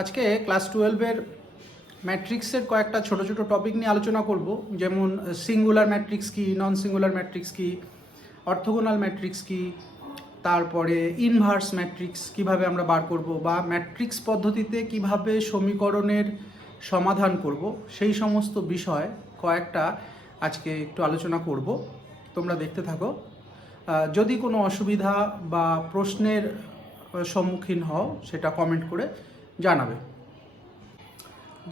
আজকে ক্লাস 12-এর ম্যাট্রিক্সের কয়েকটা ছোট ছোট টপিক নিয়ে আলোচনা করব, যেমন সিঙ্গুলার ম্যাট্রিক্স কি, নন সিঙ্গুলার ম্যাট্রিক্স কি, অর্থোগোনাল ম্যাট্রিক্স কি, তারপরে ইনভার্স ম্যাট্রিক্স কিভাবে আমরা বার করব, বা ম্যাট্রিক্স পদ্ধতিতে কিভাবে সমীকরণের সমাধান করব, সেই সমস্ত বিষয় কয়েকটা আজকে একটু আলোচনা করব। তোমরা দেখতে থাকো। যদি কোনো অসুবিধা বা প্রশ্নের সম্মুখীন হও সেটা কমেন্ট করে জানাবে।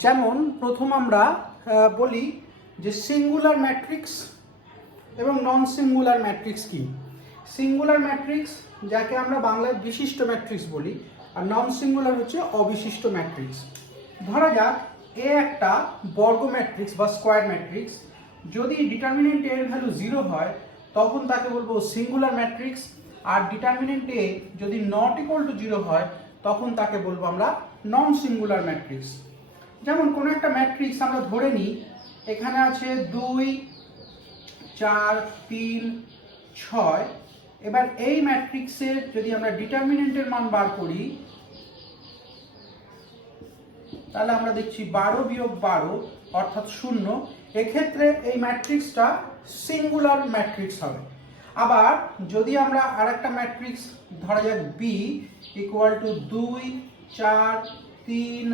যেমন প্রথম আমরা বলি যে সিঙ্গুলার ম্যাট্রিক্স এবং নন সিঙ্গুলার ম্যাট্রিক্স কি। সিঙ্গুলার ম্যাট্রিক্স যাকে আমরা বাংলায় বিশিষ্ট ম্যাট্রিক্স বলি, আর নন সিঙ্গুলার হচ্ছে অবিশিষ্ট ম্যাট্রিক্স। ধরা যাক এ একটা বর্গ ম্যাট্রিক্স বা স্কোয়ার ম্যাট্রিক্স। যদি ডিটারমিনেন্ট এর ভ্যালু 0 হয় তখন তাকে বলবো সিঙ্গুলার ম্যাট্রিক্স, আর ডিটারমিনেন্ট এ যদি নট ইকুয়াল টু 0 হয় তখন তাকে বলবো আমরা নন সিঙ্গুলার ম্যাট্রিক্স। যেমন কোনো একটা ম্যাট্রিক্স আমরা ধরে নিই, এখানে আছে 2, 4, 3, 6। এবার এই ম্যাট্রিক্সের যদি আমরা ডিটারমিনেন্টের মান বার করি তাহলে আমরা দেখছি 12 বিয়োগ 12 অর্থাৎ 0। এক্ষেত্রে এই ম্যাট্রিক্সটা সিঙ্গুলার ম্যাট্রিক্স হবে। আবার যদি আমরা আরেকটা ম্যাট্রিক্স ধরা যাক বি ইকুয়াল টু 2, 4, 3,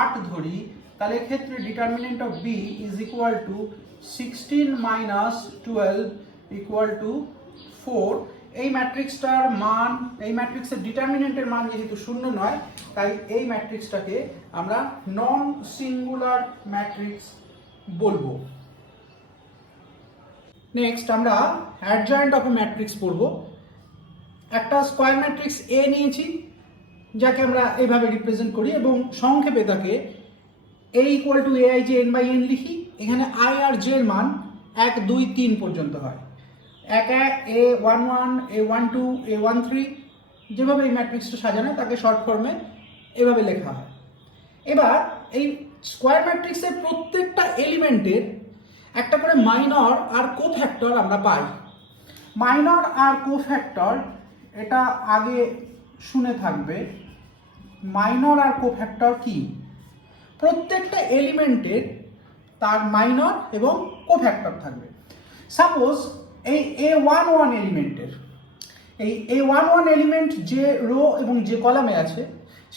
8 ধরি, তাহলে এক্ষেত্রে determinant of B is equal to 16 minus 12 equal to 4। এই ম্যাট্রিক্সটার মান, এই ম্যাট্রিক্সের ডিটারমিনেন্টের মান যেহেতু 0 নয়, তাই এই ম্যাট্রিক্সটাকে আমরা নন সিঙ্গুলার ম্যাট্রিক্স বলবো। নেক্সট আমরা অ্যাডজয়েন্ট অফ এ ম্যাট্রিক্স পড়ব। একটা স্কোয়ার ম্যাট্রিক্স এ নিয়েছি, যাকে আমরা এইভাবে রিপ্রেজেন্ট করি এবং সংক্ষেপে তাকে A equal to A I J N by N লিখি। এখানে আই আর জে এর মান 1, 2, 3 পর্যন্ত হয়। A11, A12, A13 যেভাবে এই ম্যাট্রিক্সটা সাজানো তাকে শর্ট ফর্মে এভাবে লেখা হয়। এবার এই স্কোয়ার ম্যাট্রিক্সের প্রত্যেকটা এলিমেন্টের একটা করে মাইনর আর কোফ্যাক্টর আমরা পাই। মাইনর আর কোফ্যাক্টর এটা আগে শুনে থাকবে। মাইনর আর কোফ্যাক্টর কি? প্রত্যেকটা এলিমেন্টের তার মাইনর এবং কোফ্যাক্টর থাকবে। সাপোজ এই A11 এলিমেন্টের, এই A11 এলিমেন্ট যে রো এবং যে কলামে আছে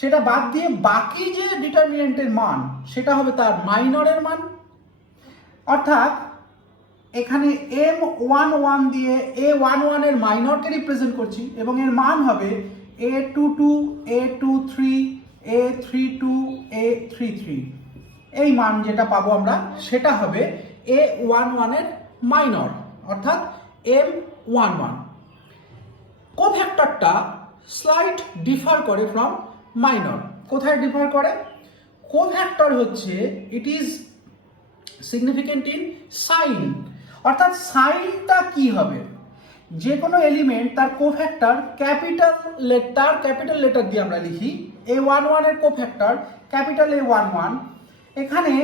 সেটা বাদ দিয়ে বাকি যে ডিটারমিনেন্টের মান সেটা হবে তার মাইনরের মান। অর্থাৎ এখানে M11 দিয়ে A11 এর মাইনরকে রিপ্রেজেন্ট করছি এবং এর মান হবে A22, A23, A32, A33। এই মান যেটা পাবো আমরা সেটা হবে A11 এর মাইনর অর্থাৎ M11। কোফ্যাক্টরটা স্লাইট ডিফার করে ফ্রম মাইনর। কোথায় ডিফার করে? কোফ্যাক্টর হচ্ছে it is significant in sign. অর্থাৎ সাইনটা কি হবে? যে কোনো এলিমেন্ট তার কোফ্যাক্টর ক্যাপিটাল লেটার দিয়ে আমরা লিখি। A11 এর কোফ্যাক্টর ক্যাপিটাল A11। এখানে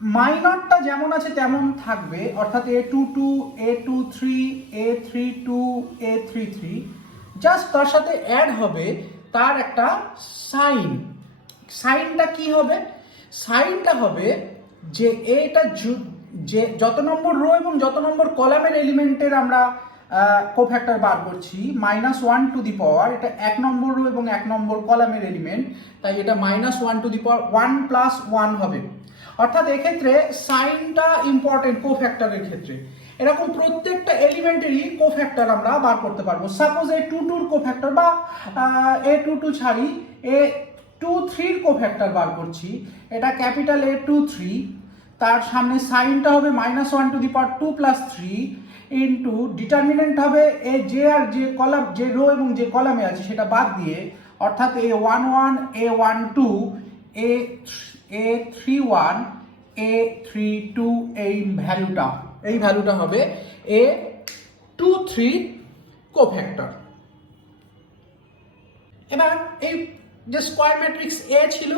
মাইনরটা যেমন আছে তেমন থাকবে, অর্থাৎ A22, A23, A32, A33। Just তার সাথে অ্যাড হবে তার একটা সাইন। সাইনটা কি হবে? সাইনটা হবে যে এটা যে যত নম্বর রো এবং যত নম্বর কলামের এলিমেন্টের আমরা কোফ্যাক্টর বার করছি -1 টু দি পাওয়ার, এটা 1 নম্বর রো এবং 1 নম্বর কলামের এলিমেন্ট, তাই এটা -1 টু দি পাওয়ার 1 প্লাস 1 হবে। অর্থাৎ এক্ষেত্রে সাইনটা ইম্পর্টেন্ট কোফ্যাক্টরের ক্ষেত্রে। এরকম প্রত্যেকটা এলিমেন্টেরই কোফ্যাক্টর আমরা বার করতে পারবো। সাপোজ A22 কোফ্যাক্টর বা A22 ছাড়ি A23 কোফ্যাক্টর বার করছি, এটা ক্যাপিটাল A23, তার সামনে সাইনটা হবে -1 two the power 2 plus 3 into determinant হবে এ যে আর যে কলাম, যে রো এবং যে কলামে আছে সেটা বাদ দিয়ে, অর্থাৎ A11, A12, A31, A32 এই ভ্যালুটা হবে A23 কোফ্যাক্টর। এবার এই যে স্কোয়ার ম্যাট্রিক্স এ ছিল,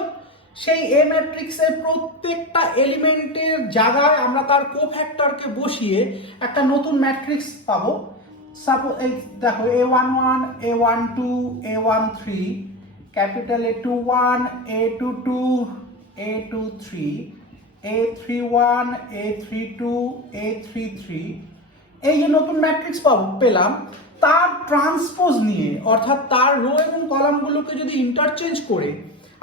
সেই এ ম্যাট্রিক্সের প্রত্যেকটা এলিমেন্টের জায়গায় আমরা তার কোফ্যাক্টরকে বসিয়ে একটা নতুন ম্যাট্রিক্স পাবো। সাপোজ এই দেখো A11, A12, A13 capital A21, A22, A23, A31, A32, A33, এই যে নতুন ম্যাট্রিক্স পেলাম, তার ট্রান্সপোজ নিয়ে অর্থাৎ তার রো এবং কলামগুলোকে যদি ইন্টারচেঞ্জ করে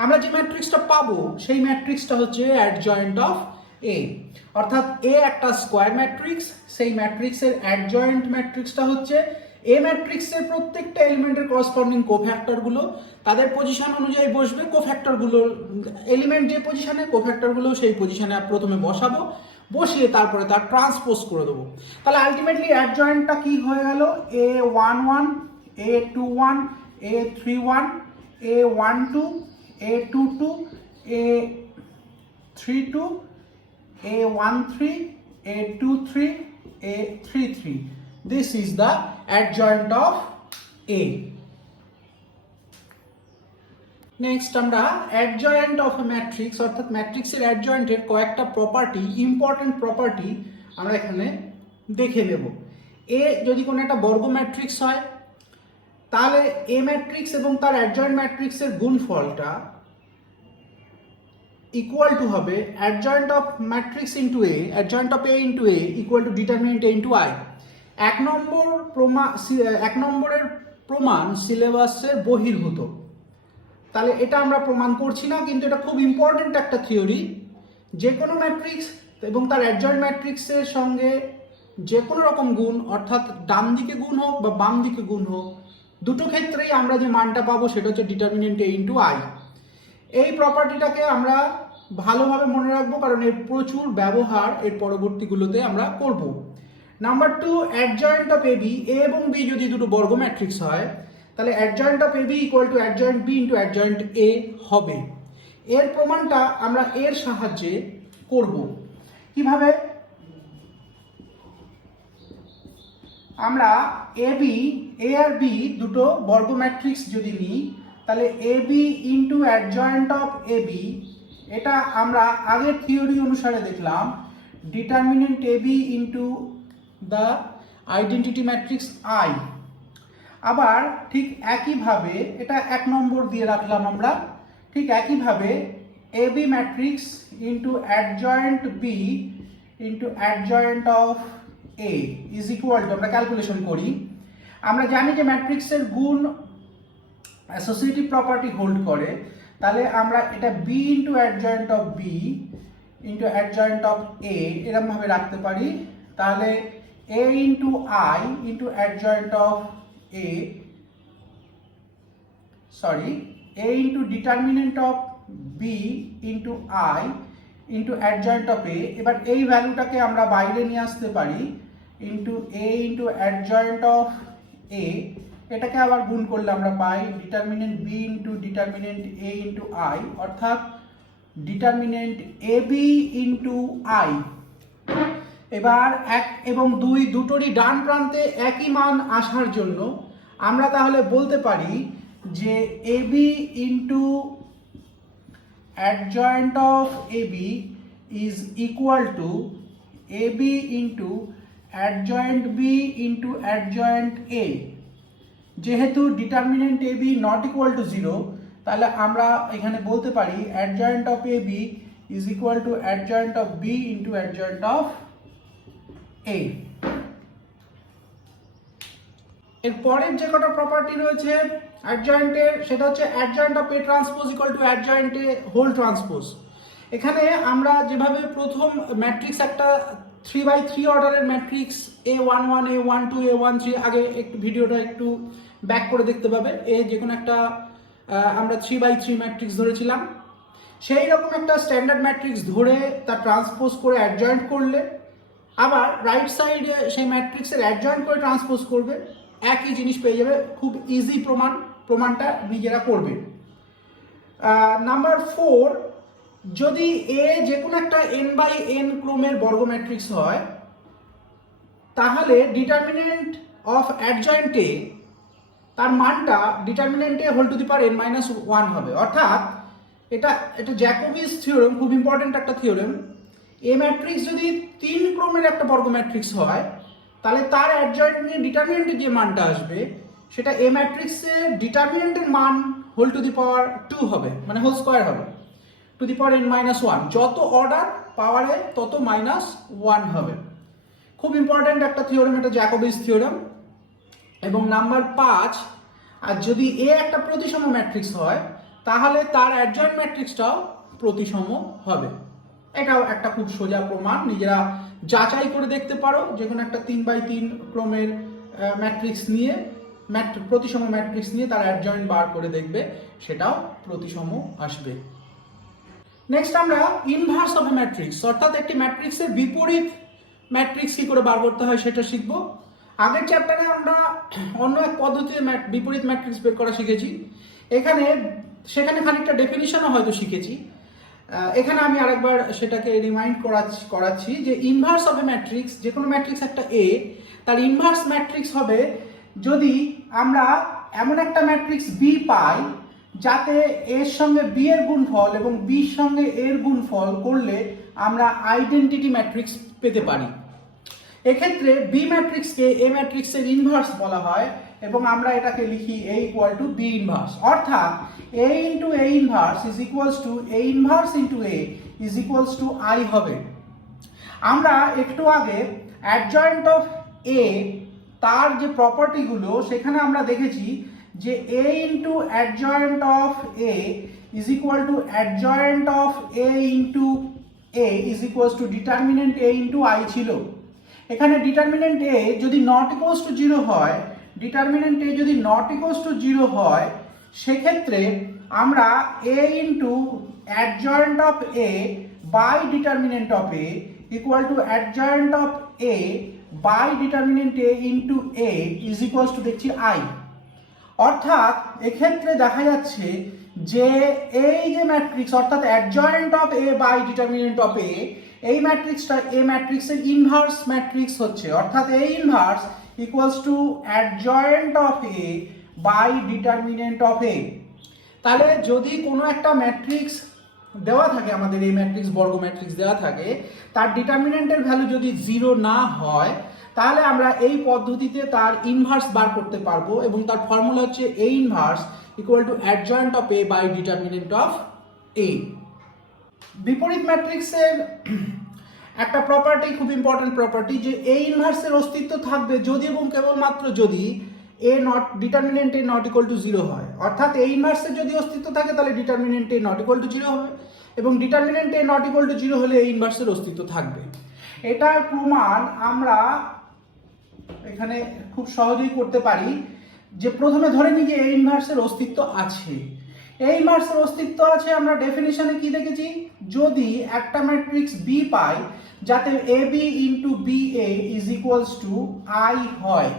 আমরা যে ম্যাট্রিক্সটা পাবো সেই ম্যাট্রিক্সটা হচ্ছে অ্যাডজয়েন্ট অফ এ। অর্থাৎ এ একটা স্কোয়ার ম্যাট্রিক্স, সেই ম্যাট্রিক্সের অ্যাডজয়েন্ট ম্যাট্রিক্সটা হচ্ছে এ ম্যাট্রিক্সের প্রত্যেকটা এলিমেন্টের করসপন্ডিং কোফ্যাক্টরগুলো তাদের পজিশন অনুযায়ী বসবে, কোফ্যাক্টরগুলোর এলিমেন্ট যে পজিশনে কোফ্যাক্টরগুলো সেই পজিশনে প্রথমে বসাবো, বসিয়ে তারপরে তার ট্রান্সপোজ করে দেবো। তাহলে আলটিমেটলি অ্যাডজয়েন্টটা কি হয়ে গেল? A11, A21, A31, A12, A22, A32, A13, A23, A33. This is the adjoint of A. Next আমরা অ্যাডজয়েন্ট অফ এ ম্যাট্রিক্স অর্থাৎ ম্যাট্রিক্সের অ্যাডজয়েন্টের কয়েকটা প্রপার্টি, ইম্পর্টেন্ট প্রপার্টি আমরা এখানে দেখে নেব। এ যদি কোনো একটা বর্গ ম্যাট্রিক্স হয় তাহলে এ ম্যাট্রিক্স এবং তার অ্যাডজয়েন্ট ম্যাট্রিক্সের গুণফলটা ইকুয়াল টু হবে adjoint of matrix into A, adjoint of A into A equal to determinant A into I. এক নম্বরের প্রমাণ সিলেবাসের বহির্ভূত, তাহলে এটা আমরা প্রমাণ করছি না, কিন্তু এটা খুব ইম্পর্টেন্ট একটা থিওরি। যে কোনো ম্যাট্রিক্স এবং তার অ্যাডজয়েন্ট ম্যাট্রিক্সের সঙ্গে যে কোনো রকম গুণ অর্থাৎ ডান দিকে গুণ হোক বা বাম দিকে গুণ হোক, দুটো ক্ষেত্রেই আমরা যে মানটা পাবো সেটা হচ্ছে ডিটারমিনেন্ট এ ইন্টু আই। এই প্রপার্টিটাকে আমরা ভালোভাবে মনে রাখবো কারণ এর প্রচুর ব্যবহার এর পরবর্তীগুলোতে আমরা করব। Number 2, adjoint of A B, A এবং বি যদি দুটো বর্গ ম্যাট্রিক্স হয় তাহলে adjoint of A B equal to adjoint B into adjoint A হবে। এর প্রমাণটা আমরা এর সাহায্যে করব। কিভাবে? আমরা এ আর বি দুটো বর্গ ম্যাট্রিক্স যদি নিই তাহলে A B into adjoint of A B, এটা আমরা আগের থিওরি অনুসারে দেখলাম determinant A B into the identity matrix I. আবার ঠিক একইভাবে এটা 1 নম্বর দিয়ে রাখলাম আমরা, ঠিক একইভাবে A B matrix into adjoint B into adjoint of A is equal to, আমরা ক্যালকুলেশন করি, আমরা জানি যে ম্যাট্রিক্সের গুণ অ্যাসোসিয়েটিভ প্রপার্টি হোল্ড করে, তাহলে আমরা এটা B into adjoint of B into adjoint of A এরকমভাবে রাখতে পারি। তাহলে A into I into adjoint of A, sorry, A into determinant of B into I into adjoint of A. এবার এই ভ্যালুটাকে আমরা বাইরে নিয়ে আসতে পারি into A into adjoint of A, এটাকে আবার গুণ করলে আমরা পাই determinant B into determinant A into I, অর্থাৎ determinant A B into I. এবার 1 এবং 2 দুটোরই ডান প্রান্তে একই মান আসার জন্য আমরা তাহলে বলতে পারি যে A B into adjoint of AB is equal to AB into adjoint B into adjoint A। যেহেতু determinant AB not equal to 0, তাহলে আমরা এখানে বলতে পারি adjoint of AB is equal to adjoint of B into adjoint of A। এর পরের যে কটা প্রপার্টি রয়েছে অ্যাডজয়েন্টের, সেটা হচ্ছে adjoint of A transpose equal to adjoint A whole transpose. এখানে আমরা যেভাবে প্রথম ম্যাট্রিক্স একটা 3x3 অর্ডারের ম্যাট্রিক্স A11, A12, A13, আগে একটু ভিডিওটা একটু ব্যাক করে দেখতে পাবে, এ যে কোনো একটা আমরা 3x3 ম্যাট্রিক্স ধরেছিলাম, সেই রকম একটা স্ট্যান্ডার্ড ম্যাট্রিক্স ধরে তার ট্রান্সপোজ করে অ্যাডজয়েন্ট করলে আবার রাইট সাইডে সেই ম্যাট্রিক্সের অ্যাডজয়েন্ট করে ট্রান্সপোজ করবে, একই জিনিস পেয়ে যাবে। খুব ইজি প্রমাণটা নিজেরা করবে। নাম্বার 4, যদি এ যে কোনো একটা n/n ক্রমের বর্গ ম্যাট্রিক্স হয় তাহলে ডিটারমিনেন্ট অফ অ্যাডজয়েন্ট এ তার মানটা determinant A whole to the power n-1 হবে। অর্থাৎ এটা জ্যাকোবিস থিওরেম, খুব ইম্পর্টেন্ট একটা থিওরেম। এ ম্যাট্রিক্স যদি 3 ক্রমের একটা বর্গ ম্যাট্রিক্স হয় তাহলে তার অ্যাডজয়েন্ট নিয়ে ডিটারমিনেন্টের যে মানটা আসবে সেটা এ ম্যাট্রিক্সের ডিটারমিনেন্টের মান হোল টু দি পাওয়ার 2 হবে, মানে হোল স্কোয়ার হবে, টু দি পাওয়ার n-1। যত অর্ডার পাওয়ারে তত -1 হবে। খুব ইম্পর্ট্যান্ট একটা থিওরেম, এটা জ্যাকোবিস থিওরেম। এবং নাম্বার 5, আর যদি এ একটা প্রতিসম ম্যাট্রিক্স হয় তাহলে তার অ্যাডজয়েন্ট ম্যাট্রিক্সটাও প্রতিসম হবে। এটাও একটা খুব সোজা প্রমাণ, নিজেরা যাচাই করে দেখতে পারো। যে কোনো একটা 3x3 ক্রমের ম্যাট্রিক্স নিয়ে, প্রতিসম ম্যাট্রিক্স নিয়ে তার অ্যাডজয়েন্ট বার করে দেখবে, সেটাও প্রতিসম আসবে। নেক্সট আমরা ইনভার্স অফ এ ম্যাট্রিক্স, অর্থাৎ একটি ম্যাট্রিক্সের বিপরীত ম্যাট্রিক্স কি করে বার করতে হয় সেটা শিখবো। আগের চ্যাপ্টারে আমরা অন্য এক পদ্ধতিতে বিপরীত ম্যাট্রিক্স বের করা শিখেছি। সেখানে খানিকটা ডেফিনিশনও হয়তো শিখেছি। এখানে আমি আরেকবার সেটাকে রিমাইন্ড করাচ্ছি যে ইনভার্স অফ এ ম্যাট্রিক্স, যে কোনো ম্যাট্রিক্স একটা এ, তার ইনভার্স ম্যাট্রিক্স হবে যদি আমরা এমন একটা ম্যাট্রিক্স বি পাই যাতে এর সঙ্গে বি এর গুণফল এবং বির সঙ্গে এর গুণফল করলে আমরা আইডেন্টিটি ম্যাট্রিক্স পেতে পারি। এক্ষেত্রে বি ম্যাট্রিক্সকে এ ম্যাট্রিক্সের ইনভার্স বলা হয় এবং আমরা এটাকে লিখি a equal to B inverse, অর্থাৎ a into A inverse is equals to A inverse into A is equals to I হবে। আমরা একটু আগে অ্যাডজয়েন্ট অফ এ তার যে প্রপার্টিগুলো সেখানে আমরা দেখেছি যে a into adjoint of A is equal to adjoint of A into A is equals two determinant a into I ছিল। এখানে ডিটারমিনেন্ট এ যদি নট ইকুয়ালস টু 0 হয়, ডিটারমিনেন্ট এ যদি নট ইকুয়ালস টু 0 হয়, সেক্ষেত্রে আমরা a into adjoint of A by determinant of A equal to adjoint of A by determinant A into A is equals to দেখছি I. অর্থাৎ এক্ষেত্রে দেখা যাচ্ছে যে এই যে ম্যাট্রিক্স, অর্থাৎ adjoint of A by determinant of A, এই ম্যাট্রিক্সটা এ ম্যাট্রিক্সের ইনভার্স ম্যাট্রিক্স হচ্ছে, অর্থাৎ A inverse equals to adjoint of A by determinant of A. তাহলে যদি কোনো একটা ম্যাট্রিক্স দেওয়া থাকে, আমাদের এই ম্যাট্রিক্স বর্গ ম্যাট্রিক্স দেওয়া থাকে, তার ডিটারমিনেন্টের ভ্যালু যদি 0 না হয়, তাহলে আমরা এই পদ্ধতিতে তার ইনভার্স বার করতে পারবো এবং তার ফর্মুলা হচ্ছে A inverse equal to adjoint of A by determinant of A. বিপরীত ম্যাট্রিক্সের একটা প্রপার্টি, খুব ইম্পর্টেন্ট প্রপার্টি, যে এ ইনভার্সের অস্তিত্ব থাকবে যদি এবং কেবলমাত্র যদি A not determinant A not equal to 0 হয়। অর্থাৎ এ ইনভার্সের যদি অস্তিত্ব থাকে তাহলে determinant A not equal to 0 হবে এবং determinant A not equal to 0 হলে এ ইনভার্সের অস্তিত্ব থাকবে। এটার প্রমাণ আমরা এখানে খুব সহজেই করতে পারি। যে প্রথমে ধরে নিই যে এ ইনভার্সের অস্তিত্ব আছে। এ ইনভার্সের অস্তিত্ব আছে আমরা ডেফিনিশনে কি দেখেছি, যদি একটা ম্যাট্রিক্স বি পাই যাতে A B into B A is equals to I হয়।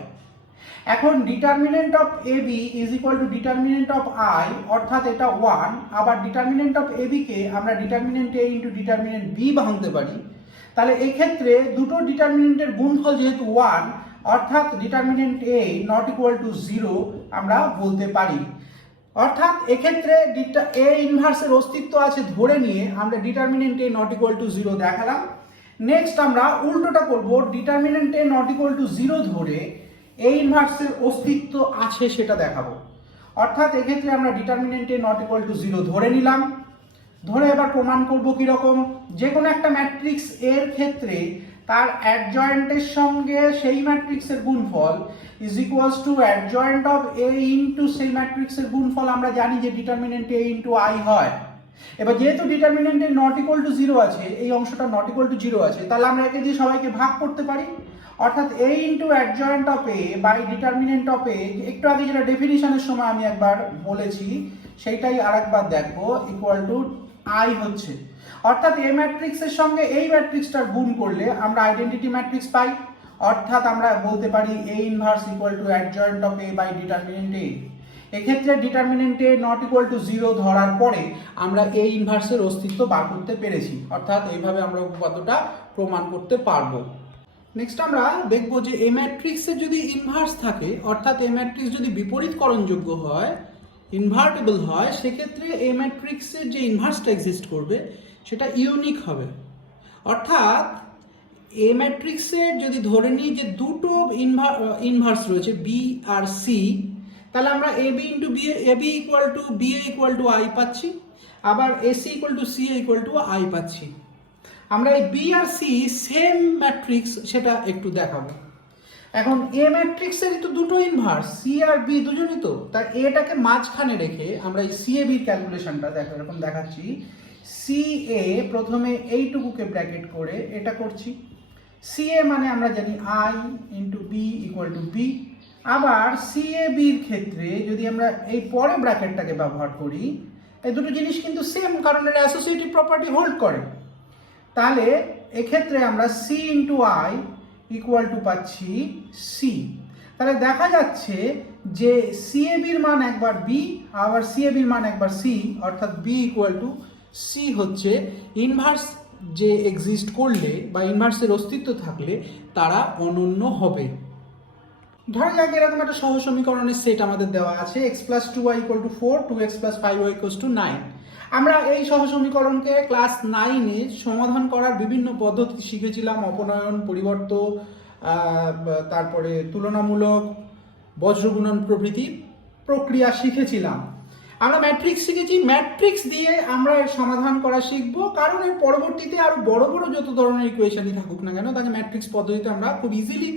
এখন determinant of A B is equal to determinant of I, অর্থাৎ এটা 1। আবার ডিটারমিনেন্ট অফ এ বিকে আমরা determinant A into determinant B ভাঙতে পারি। তাহলে এই ক্ষেত্রে দুটো ডিটারমিনেন্টের গুণফল যেহেতু 1, অর্থাৎ determinant A not equal to 0 আমরা বলতে পারি। অর্থাৎ এক্ষেত্রে এ ইনভার্সের অস্তিত্ব আছে ধরে নিয়ে আমরা determinant A not equal to 0 দেখালাম। নেক্সট আমরা উল্টোটা করব, determinant A not equal to 0 ধরে এ ইনভার্সের অস্তিত্ব আছে সেটা দেখাবো। অর্থাৎ এক্ষেত্রে আমরা determinant A not equal to 0 ধরে নিলাম। ধরে এবার প্রমাণ করব কিরকম, যে কোনো একটা ম্যাট্রিক্স এর ক্ষেত্রে তার অ্যাডজয়েন্টের সঙ্গে সেই ম্যাট্রিক্সের গুণফল is equals to adjoint of A into সেই ম্যাট্রিক্সের গুণফল আমরা জানি যে ডিটারমিনেন্ট এ ইন্টু আই হয়। এবার যেহেতু determinant A not equal to 0 আছে, এই অংশটা নট ইকুয়াল টু 0 আছে, তাহলে আমরা একে দিয়ে সবাইকে ভাগ করতে পারি। অর্থাৎ A into adjoint of A by determinant of A, একটু আগে যেটা ডেফিনিশনের সময় আমি একবার বলেছি সেইটাই আরেকবার দেখবো, ইকুয়াল টু আই হচ্ছে। অর্থাৎ এ ম্যাট্রিক্সের সঙ্গে এই ম্যাট্রিক্সটার গুণ করলে আমরা আইডেন্টিটি ম্যাট্রিক্স পাই। অর্থাৎ আমরা বলতে পারি A inverse equal to adjoint of A by determinant A. এক্ষেত্রে determinant A not equal to 0 ধরার পরে আমরা এ ইনভার্সের অস্তিত্ব বার করতে পেরেছি। অর্থাৎ এইভাবে আমরা উপপাদ্যটা প্রমাণ করতে পারবো। নেক্সট আমরা দেখবো যে এ ম্যাট্রিক্সের যদি ইনভার্স থাকে, অর্থাৎ এ ম্যাট্রিক্স যদি বিপরীতকরণযোগ্য হয়, ইনভার্টেবল হয়, সেক্ষেত্রে এ ম্যাট্রিক্সের যে ইনভার্সটা এক্সিস্ট করবে সেটা ইউনিক হবে। অর্থাৎ এ ম্যাট্রিক্সের যদি ধরে নিই যে দুটো ইনভার্স রয়েছে বি আর সি, তাহলে আমরা AB into B, AB equal to BA equal to I পাচ্ছি, আবার AC equal to C equal to I পাচ্ছি। আমরা এই বি আর সি সেম ম্যাট্রিক্স সেটা একটু দেখাবো। এখন এ ম্যাট্রিক্সের তো দুটো ইনভার্স, সি আর বি দুজনই তো, তাই এটাকে মাঝখানে রেখে আমরা এই সি এ বির ক্যালকুলেশনটা দেখো এরকম দেখাচ্ছি। সি এ প্রথমে এইটুকুকে ব্র্যাকেট করে এটা করছি, সি এ মানে আমরা জানি I into B equal to B. আবার সি এ বির ক্ষেত্রে যদি আমরা এই পরে ব্র্যাকেটটাকে ব্যবহার করি, এই দুটো জিনিস কিন্তু সেম, কারণ এটা অ্যাসোসিয়েটিভ প্রপার্টি হোল্ড করে। তাহলে এক্ষেত্রে আমরা C into I equal to পাচ্ছি সি। তাহলে দেখা যাচ্ছে যে সি এ বির মান একবার বি, আবার সি এ বির মান একবার সি, অর্থাৎ বি ইকুয়াল টু সি হচ্ছে ইনভার্স যে এক্সিস্ট করলে বা ইনভার্সের অস্তিত্ব থাকলে তারা অনন্য হবে। ধরা যাক এরকম একটা সহজ সমীকরণের সেট আমাদের দেওয়া আছে, x plus two y equal to 4, 2x plus 5y equal to 9। আমরা এই সহজ সমীকরণকে ক্লাস 9-এ সমাধান করার বিভিন্ন পদ্ধতি শিখেছিলাম, অপনয়ন, পরিবর্ত, তারপরে তুলনামূলক, বজ্রগুণন প্রভৃতি প্রক্রিয়া শিখেছিলাম। আমরা ম্যাট্রিক্স শিখেছি, ম্যাট্রিক্স দিয়ে আমরা এর সমাধান করা শিখব, কারণ এর পরবর্তীতে আরো বড় বড় যত ধরনের ইকুয়েশনই থাকুক না কেন তাকে ম্যাট্রিক্স পদ্ধতিতে আমরা খুব ইজিলি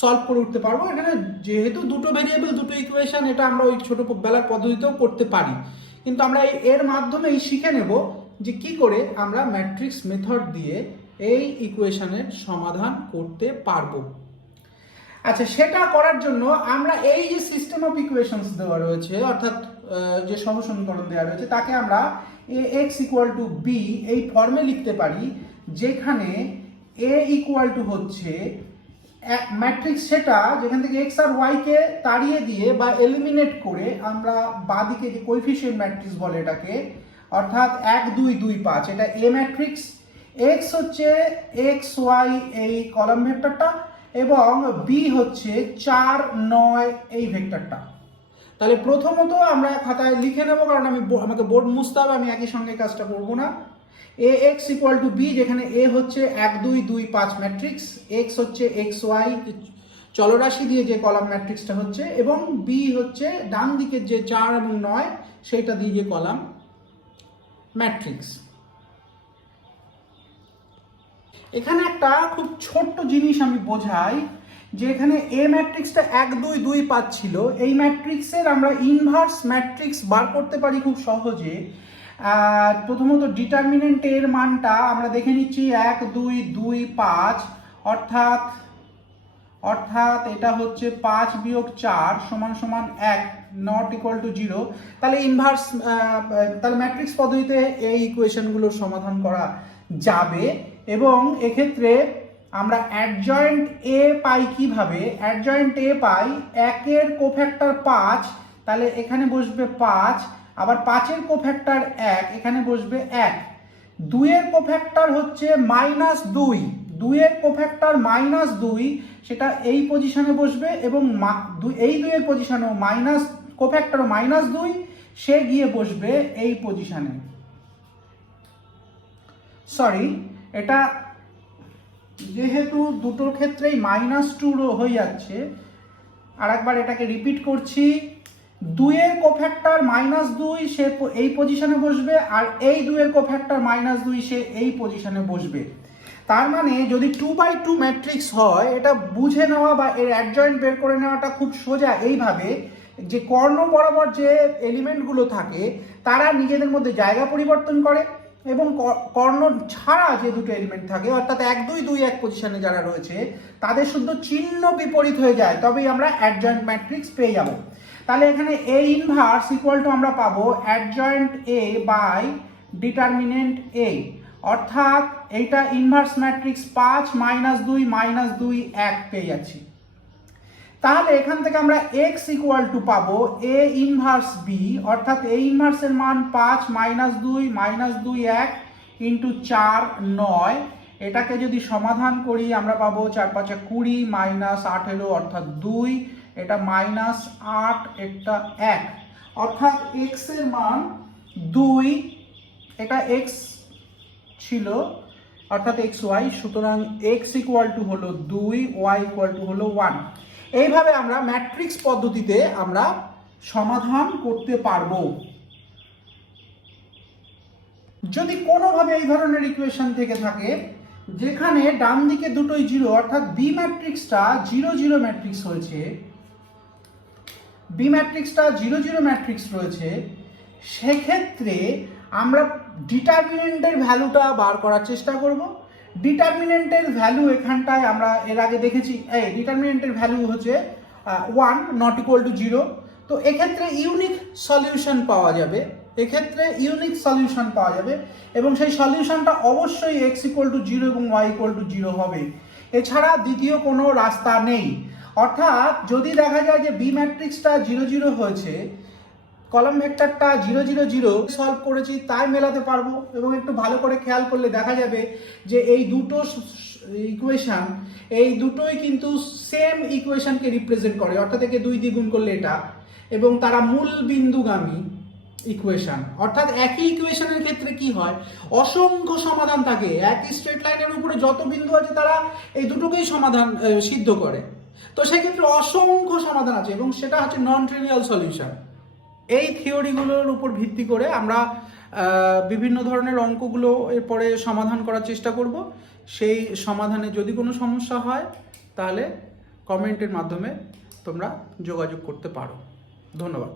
সলভ করে উঠতে পারবো। এখানে যেহেতু দুটো ভেরিয়েবল দুটো ইকুয়েশন, এটা আমরা ওই ছোট বেলার পদ্ধতিতেও করতে পারি, কিন্তু আমরা এর মাধ্যমেই শিখে নেব যে কি করে আমরা ম্যাট্রিক্স মেথড দিয়ে এই ইকুয়েশনের সমাধান করতে পারবো। আচ্ছা, সেটা করার জন্য আমরা এই যে সিস্টেম অফ ইকুয়েশনস দেওয়া রয়েছে, অর্থাৎ যে সহজ সমীকরণ দেওয়া রয়েছে, তাকে আমরা ax ইকুয়াল টু বি এই ফর্মে লিখতে পারি, যেখানে a ইকুয়াল টু হচ্ছে ম্যাট্রিক্স সেটা যেখান থেকে এক্স আর ওয়াই কে তাড়িয়ে দিয়ে বা এলিমিনেট করে আমরা বাঁদিকে যে কোএফিশিয়েন্ট ম্যাট্রিক্স বলে এটাকে, অর্থাৎ 1 2 2 5, এটা এ ম্যাট্রিক্স। এক্স হচ্ছে এক্স ওয়াই এই কলাম ভেক্টরটা, এবং বি হচ্ছে 4 9 এই ভেক্টরটা। তাহলে প্রথমত আমরা খাতায় লিখে নেব, কারণ আমাকে বোর্ড মুছতে হবে, আমি একই সঙ্গে কাজটা করব না। ax ইকুয়াল টু বি, যেখানে a হচ্ছে 1 2 2 5 ম্যাট্রিক্স, x হচ্ছে এক্স ওয়াই চলরাশি দিয়ে যে কলাম ম্যাট্রিক্সটা হচ্ছে, এবং b হচ্ছে ডান দিকের যে 4 এবং 9 সেইটা দিয়ে যে কলাম ম্যাট্রিক্স। এখানে একটা খুব ছোট্ট জিনিস আমি বোঝাই, যে এখানে এ ম্যাট্রিক্সটা 1 2 2 5 ছিল, এই ম্যাট্রিক্সের আমরা ইনভার্স ম্যাট্রিক্স বার করতে পারি খুব সহজে। প্রথমত ডিটারমিনেন্ট এর মানটা আমরা দেখে নিচ্ছি 1 2 2 5, অর্থাৎ এটা হচ্ছে 5 বিয়োগ 4 সমান সমান 1, নট ইকুয়াল টু 0। তাহলে ইনভার্স, তাহলে ম্যাট্রিক্স পদ্ধতিতে এই ইকুয়েশনগুলোর সমাধান করা যাবে। এবং এক্ষেত্রে আমরা অ্যাডজয়েন্ট এ পাই কিভাবে? অ্যাডজয়েন্ট এ পাই 1 এর কোফ্যাক্টর 5, তাহলে এখানে বসবে 5, আবার 5 এর কোফ্যাক্টর 1, এখানে বসবে 1। 2 এর কোফ্যাক্টর হচ্ছে -2, 2 এর কোফ্যাক্টর -2, সেটা এই পজিশনে বসবে, এবং এই 2 এর পজিশনেও কোফ্যাক্টর -2, সে গিয়ে বসবে এই পজিশনে। সরি, এটা যেহেতু দুটোর ক্ষেত্রেই -2 হয়ে যাচ্ছে, আরেকবার এটাকে রিপিট করছি। 2 এর কোফ্যাক্টর -2, সে এই পজিশনে বসবে, আর এই 2 এর কোফ্যাক্টর -2, সে এই পজিশনে বসবে। তার মানে যদি 2x2 ম্যাট্রিক্স হয়, এটা বুঝে নেওয়া বা এর অ্যাডজয়েন্ট বের করে নেওয়াটা খুব সোজা এইভাবে, যে কর্ণ বরাবর যে এলিমেন্টগুলো থাকে তারা নিজেদের মধ্যে জায়গা পরিবর্তন করে, এবং কর্ণ ছাড়া যে দুটো এলিমেন্ট থাকে, অর্থাৎ 1 2 2 1 পজিশনে যারা রয়েছে তাদের শুধু চিহ্ন বিপরীত হয়ে যায়, তবেই আমরা অ্যাডজয়েন্ট ম্যাট্রিক্স পেয়ে যাব। তাহলে এখানে এ ইনভার্স ইকুয়াল টু আমরা পাবো অ্যাডজয়েন্ট এ বাই ডিটারমিনেন্ট এ, অর্থাৎ এইটা ইনভার্স ম্যাট্রিক্স 5 -2 -2 1 পেয়ে যাচ্ছি। তাহলে এখান থেকে আমরা x ইকুয়াল টু পাবো a ইনভার্স b, অর্থাৎ a ইনভার্সের মান 5 -2 -2 1 ইন্টু 4 9। এটাকে যদি সমাধান করি আমরা পাবো 4 5 20 -18 অর্থাৎ 2, এটা -8, এটা 1, অর্থাৎ x এর মান 2, এটা x ছিল অর্থাৎ xy, সুতরাং x ইকুয়াল টু হলো 2, y ইকুয়াল টু হলো 1। এইভাবে আমরা ম্যাট্রিক্স পদ্ধতিতে আমরা সমাধান করতে পারবো। যদি কোনোভাবে এই ধরনের ইকুয়েশন থেকে থাকে যেখানে ডান দিকে দুটোই জিরো, অর্থাৎ বি ম্যাট্রিক্সটা জিরো জিরো ম্যাট্রিক্স হয়েছে, বি ম্যাট্রিক্সটা জিরো জিরো ম্যাট্রিক্স রয়েছে, সেক্ষেত্রে আমরা ডিটারমিনেন্টের ভ্যালুটা বার করার চেষ্টা করব। ডিটারমিনেন্টের ভ্যালু এখানটায় আমরা এর আগে দেখেছি, এই ডিটারমিনেন্টের ভ্যালু হচ্ছে 1 নট ইকুয়াল টু 0। তো এক্ষেত্রে ইউনিক সলিউশন পাওয়া যাবে, এক্ষেত্রে ইউনিক সলিউশন পাওয়া যাবে এবং সেই সলিউশনটা অবশ্যই x ইকুয়াল টু 0 এবং y ইকুয়াল টু 0 হবে, এছাড়া দ্বিতীয় কোনো রাস্তা নেই। অর্থাৎ যদি দেখা যায় যে বি ম্যাট্রিক্সটা জিরো জিরো হয়েছে, কলাম ভেক্টরটা 0 0 0 সলভ করেছি তাই মেলাতে পারবো। এবং একটু ভালো করে খেয়াল করলে দেখা যাবে যে এই দুটো ইকুয়েশন, এই দুটোই কিন্তু সেম ইকুয়েশনকে রিপ্রেজেন্ট করে, অর্থাৎ একে 2 দিয়ে গুণ করলে এটা, এবং তারা মূল বিন্দুগামী ইকুয়েশন। অর্থাৎ একই ইকুয়েশনের ক্ষেত্রে কি হয়, অসংখ্য সমাধান থাকে, একই স্ট্রেট লাইনের উপরে যত বিন্দু আছে তারা এই দুটোকেই সমাধান সিদ্ধ করে। তো সেক্ষেত্রে অসংখ্য সমাধান আছে এবং সেটা হচ্ছে নন ট্রিভিয়াল সলিউশন। এই থিওরিগুলোর উপর ভিত্তি করে আমরা বিভিন্ন ধরনের অঙ্কগুলো এরপরে সমাধান করার চেষ্টা করব। সেই সমাধানে যদি কোনো সমস্যা হয় তাহলে কমেন্টের মাধ্যমে তোমরা যোগাযোগ করতে পারো। ধন্যবাদ।